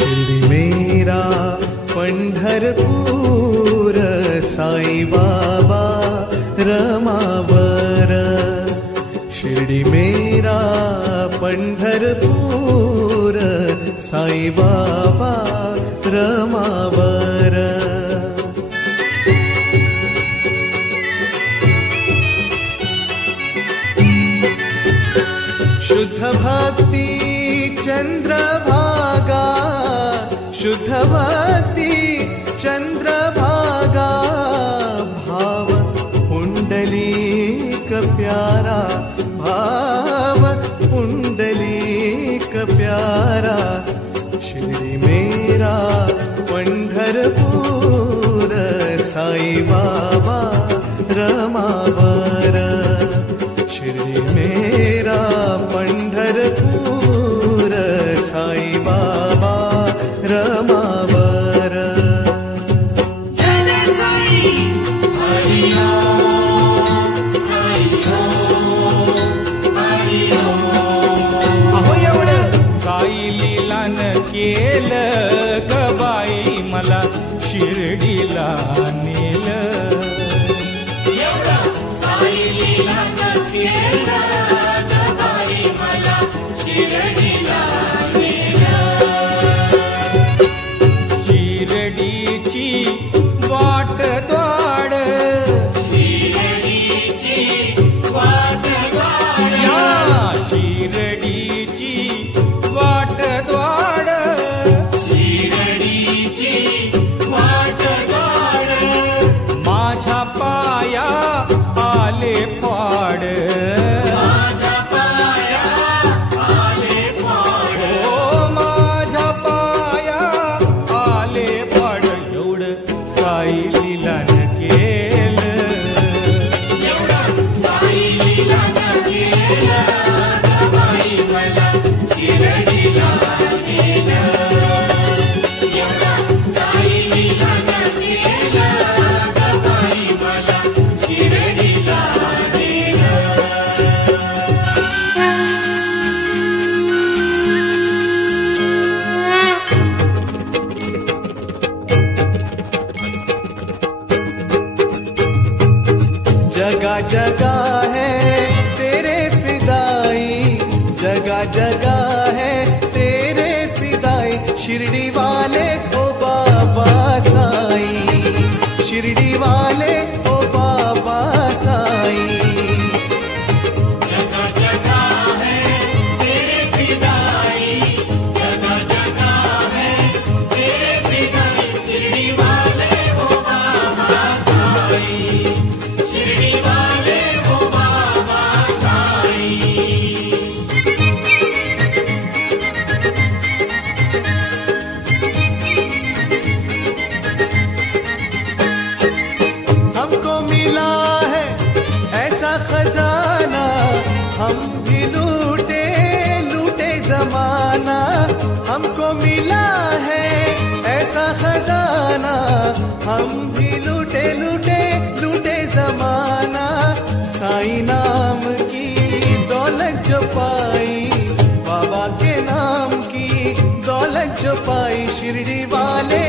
शिर्डी मेरा पंढरपूर, साई बाबा रमावर। शिर्डी मेरा पंढरपूर, साई बाबा रमावर। शुद्ध भक्ति चंद्रभागा, शुद्ध भक्ति चंद्रभागा, भाव पुंडलीक प्यारा, भाव पुंडलीक प्यारा। शिर्डी मेरा पंढरपूर, साई बाबा रमावर। शिर्डी मेरा पंढरपूर, साई बाबा रमावर। जय साई हरि ओम, साई ओम हरि ओम। अहो एवढं साई लीलान केलं ग बाई, मला शिर्डीला नेलं। एवढं साई लीलान केलं ग बाई, मला शिर्डीला नेलं। शिर्डीची वाट द्वाड, शिर्डीची वाट द्वाड, या शिर्डीची वाट द्वाड, शिर्डीची वाट द्वाड। माझ्या पाया आले पाड, माझ्या पाया आले पाड, ओ माझ्या पाया आले पाड। एवढं साई लीलान केलं, एवढं साई लीलान केलं ग बाई, मला शिर्डीला नेलं। एवढं साई लीलान केलं ग बाई, मला शिर्डीला नेलं। जगा जगा है तेरे फिदाई, जगा जगा है तेरे फिदाई। शिरडी वाले ओ बाबा साई, शिरडी वाले ओ बाबा साई। जगह जगह है तेरे फिदाई, जगह जगह है तेरे फिदाई। शिर्डी वाले हो बाबा साई, शिर्डी वाले हो बाबा साई। हमको मिला है ऐसा खजाना, हम भी लूटे लूटे जमाना। हमको मिला है ऐसा खजाना, हम भी लूटे लूटे लूटे जमाना। साई नाम की दौलत जो पाई, बाबा के नाम की दौलत जो पाई। शिरडी वाले